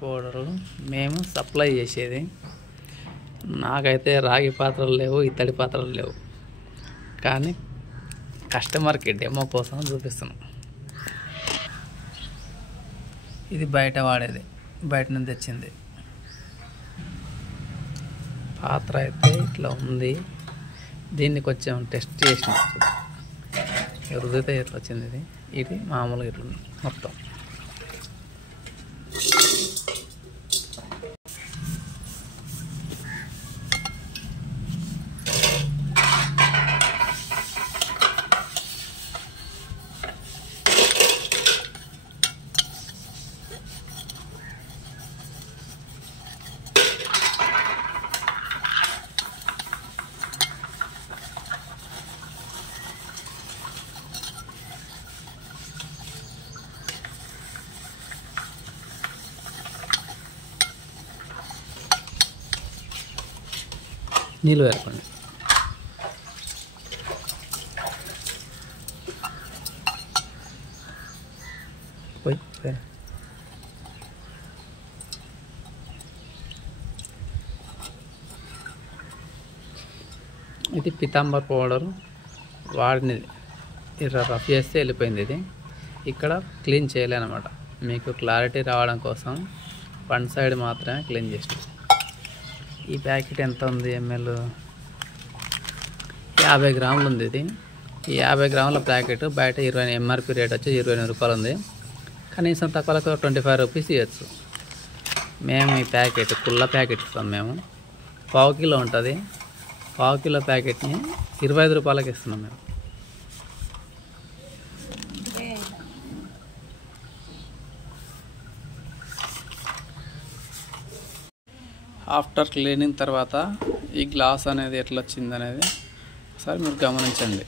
Powder మేము supply చేసేది. నాకైతే రాగి పాత్రలు లేవు, ఇత్తడి పాత్రలు లేవు, కానీ కస్టమర్కి డెమో కోసం చూపిస్తున్నాం. ఇది బయట వాడేది, బయట నుంచి తెచ్చింది పాత్ర. అయితే ఇట్లా ఉంది, దీన్ని కొంచెం టెస్ట్ చేసిన రుద్దితే ఇట్లా వచ్చింది. ఇది మామూలుగా ఇట్లా ఉంది మొత్తం. నీళ్ళు వేసుకోండి. ఇది పీతాంబర్ పౌడర్ వాడినది, ఇలా రఫ్ చేస్తే వెళ్ళిపోయింది. ఇది ఇక్కడ క్లీన్ చేయలేనమాట, మీకు క్లారిటీ రావడం కోసం వన్ సైడ్ మాత్రమే క్లీన్ చేసిన. ఈ ప్యాకెట్ ఎంత ఉంది? ఎంఎల్ 50 గ్రాములు ఉంది. ఇది ఈ 50 గ్రాముల ప్యాకెట్ బయట 20 ఎంఆర్పి రేట్ వచ్చి 28 రూపాయలు ఉంది. కనీసం తక్కువలకు 25 రూపీస్ ఇవ్వచ్చు. మేము ఈ ప్యాకెట్ కుళ్ళ ప్యాకెట్ ఇస్తాం. మేము ½ కిలో ఉంటుంది, ½ కిలో ప్యాకెట్ని 25 రూపాయలకి ఇస్తున్నాం మేము. ఆఫ్టర్ క్లీనింగ్ తర్వాత ఈ గ్లాస్ అనేది ఎట్లా వచ్చింది అనేది ఒకసారి మీరు గమనించండి.